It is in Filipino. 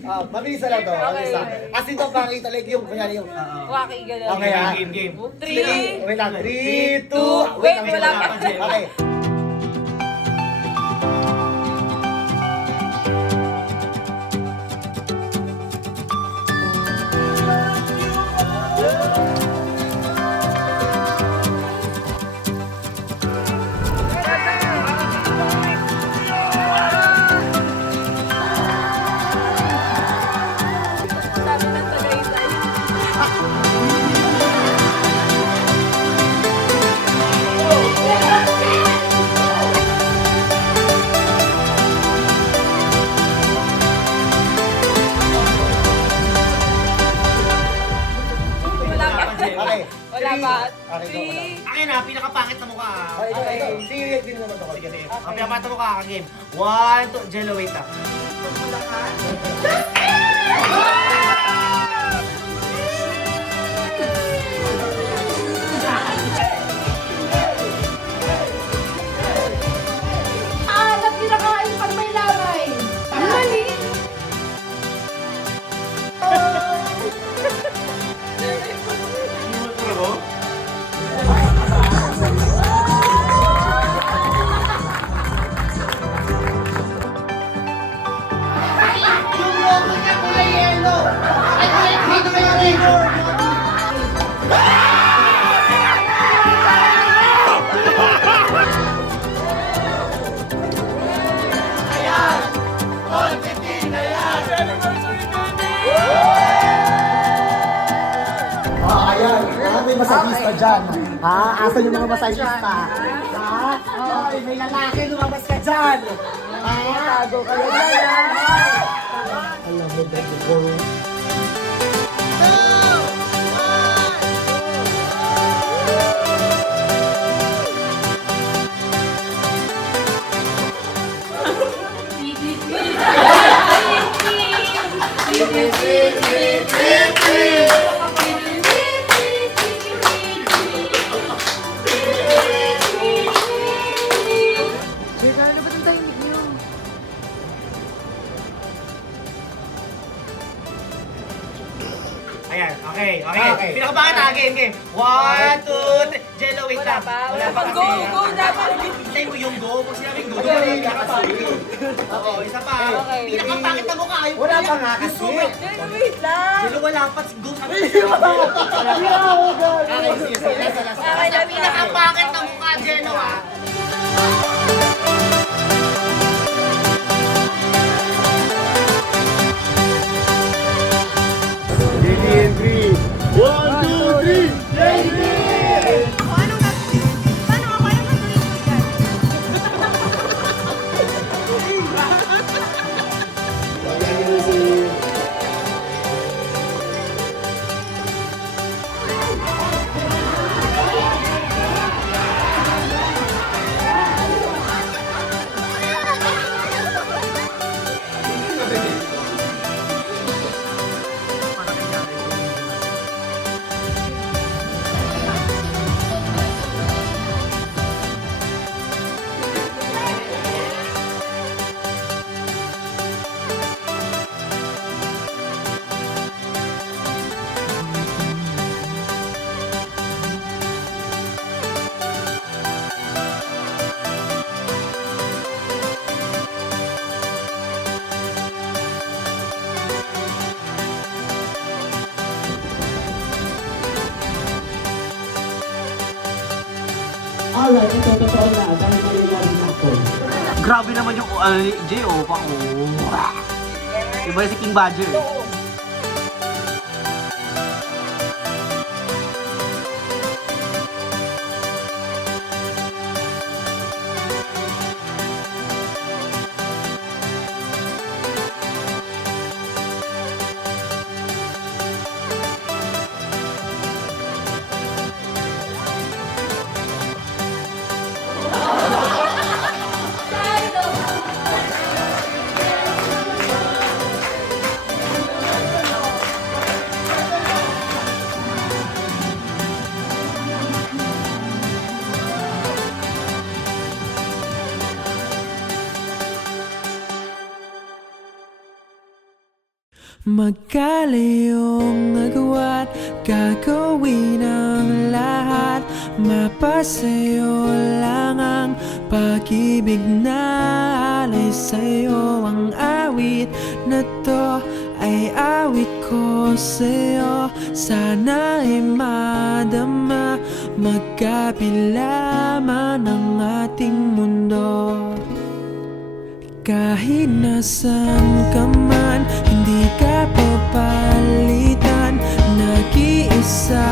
Mabilis na lang to. Mabilis na. As in to, pakita like yung, kunyari yung. Waki, gano'n. Okay, Game. 3. Wait lang. 3, 2, Wait, wala pa. Okay. Sabi ng Tagaytay. Wala pa. Okay. Wala pa. Okay, go, 3. Akin na, pinakapangit na mukha. Okay, ito. Serious din naman to. Sige, sige. Ang pinakapangit na mukha ka, game. 1, 2, Jello, wait lang. Alam nila kain pag may lamay. Mali. Yung logo niya kulay yellow. Ay, kulay green na kaya rin. Ayan, may masajista dyan. Ha? Asan yung mga masajista? Ha? Ay, may lalaki, lumabas ka dyan. Ha? Tago ka dyan. Alam mo ba ito? Ayan, okay. Okay. Pinakapangit na, game. 1, 2, 3, Jello, wait Wala lang. pa. Wala pa. Go, go. Dapat. Hintay mo yung go. Kung sinabing go, Wala rin nakasali. Oo, isa pa. Okay. Pinakapangit na mukha. Yung Wala pa nga yung kasi. sugat. Wait lang. Jello, wala pa. Go. Okay, sige, sige. Lasa, lasa. Okay, Sa pinakapangit na mukha, Jello, ha? Alright, ito totoo na dahil nalilalim ako. Grabe naman yung ni Jay, pa. Iba si King Badger. Magkalayong agwat, gagawin ang lahat. Mapasayo lang ang pag-ibig na alay sa'yo. Ang awit na to ay awit ko sa'yo. Sana ay madama, magkapila man ang ating mundo. Kahit nasan ka man, hindi ka papalitan. Nag-iisa